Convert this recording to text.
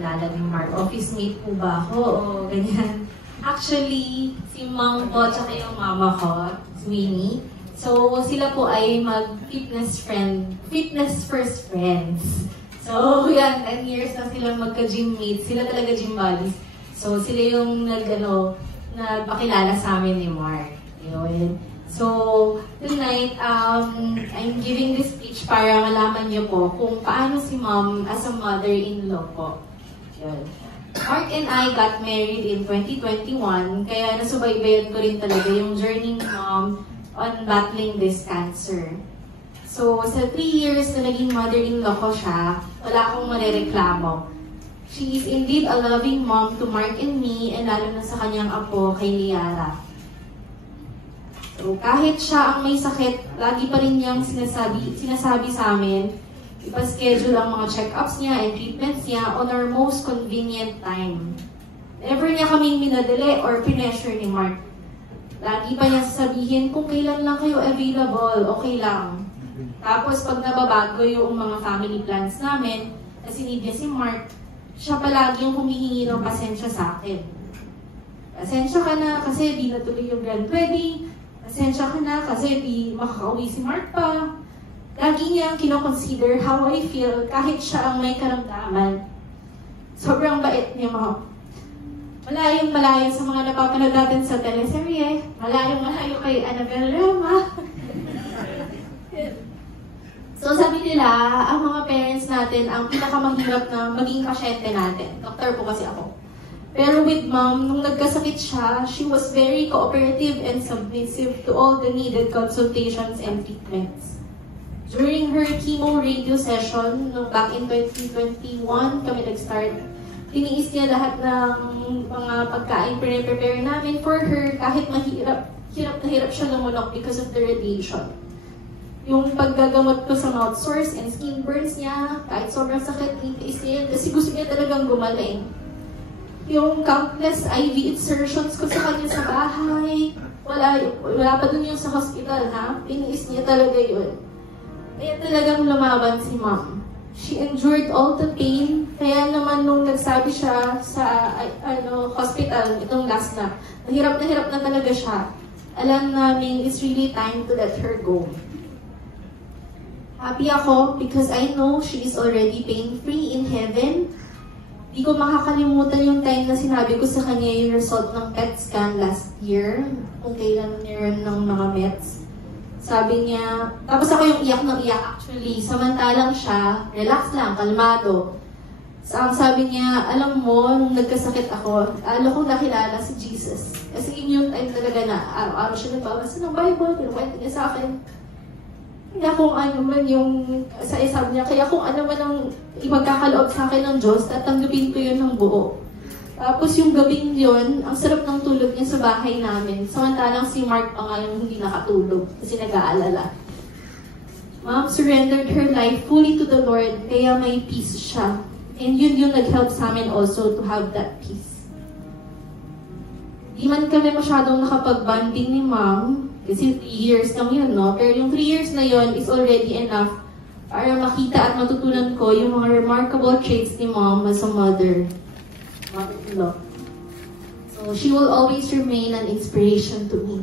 kakilala ni Mark. Office mate po ba ako? O ganyan. Actually, si mom ko at yung mama ko, si Winnie. So, sila po ay fitness first friends. So, yan, 10 years na silang magka-gym mates. Sila talaga gym buddies. So, sila yung nagpakilala sa amin ni Mark. Yun. So, tonight, I'm giving this speech para malaman niyo po kung paano si mom as a mother-in-law po. Yun. Mark and I got married in 2021, kaya nasubaybayan ko rin talaga yung journey ni mom on battling this cancer. So, sa 3 years na naging mother-in-law ko siya, wala akong marereklamo. She is indeed a loving mom to Mark and me, and lalo na sa kanyang apo, kay Liara. So, kahit siya ang may sakit, lagi pa rin niyang sinasabi sa amin, ipa-schedule ang mga check-ups niya and treatments niya on our most convenient time. Never niya kaming minadali or pinessure ni Mark. Lagi pa niya sasabihin, kung kailan lang kayo available, okay lang. Tapos pag nababago yung mga family plans namin, na sinid niya si Mark, siya palagi yung humihingi ng pasensya sa akin. Pasensya ka na kasi di natuloy yung grand wedding. Pasensya ka na kasi di makakauwi si Mark pa. Lagi niyang kinoconsider how I feel kahit siya ang may karamdaman. Sobrang bait niya, mom. Malayong-malayo sa mga napapanood natin sa teleserye. Malayong-malayo kay Annabelle Rama. So sabi nila, ang mga parents natin ang pinakamahirap na maging pasyente natin. Doktor po kasi ako. Pero with mom, nung nagkasakit siya, she was very cooperative and submissive to all the needed consultations and treatments. During her chemo radio session, nung back in 2021 kami nag-start, tiniis niya lahat ng mga pagkain prepare namin for her kahit hirap na hirap siya lumunok because of the radiation. Yung paggagamot ko sa mouth sores and skin burns niya, kahit sobrang sakit, tiniis niya kasi gusto niya talagang gumaling. Yung countless IV insertions ko sa kanya sa bahay, wala pa dun yung sa hospital, ha? Tiniis niya talaga yun. Kaya talagang lumaban si mom. She endured all the pain. Kaya naman nung nagsabi siya sa hospital, itong last na hirap na talaga siya. Alam namin it's really time to let her go. Happy ako because I know she is already pain-free in heaven. Di ko makakalimutan yung time na sinabi ko sa kanya yung result ng PET scan last year, kung kailan meron ng mga meds. Sabi niya, tapos ako yung iyak ng iyak actually, samantalang siya, relax lang, kalmado. Sabi niya, alam mo, nung nagkasakit ako, alam ko nakilala si Jesus. Kasi yun yung time talaga na araw-araw siya nagbabasa ng Bible, pinukwento niya sa akin. Kaya kung ano man yung, sabi niya, kaya kung ano man ang ipagkakaloob sa akin ng Diyos, tatanggapin ko yun ng buo. Tapos yung gabing yun, ang sarap ng tulog niya sa bahay namin. Samantalang si Mark pa nga yung hindi nakatulog kasi nag-aalala. Mom surrendered her life fully to the Lord, kaya may peace siya. And yun yung nag-help sa amin also to have that peace. Di man kami masyadong nakapag-bonding ni Mom, kasi 3 years lang yun, no? Pero yung 3 years na yun is already enough para makita at matutunan ko yung mga remarkable traits ni Mom as a mother-in-law. So she will always remain an inspiration to me.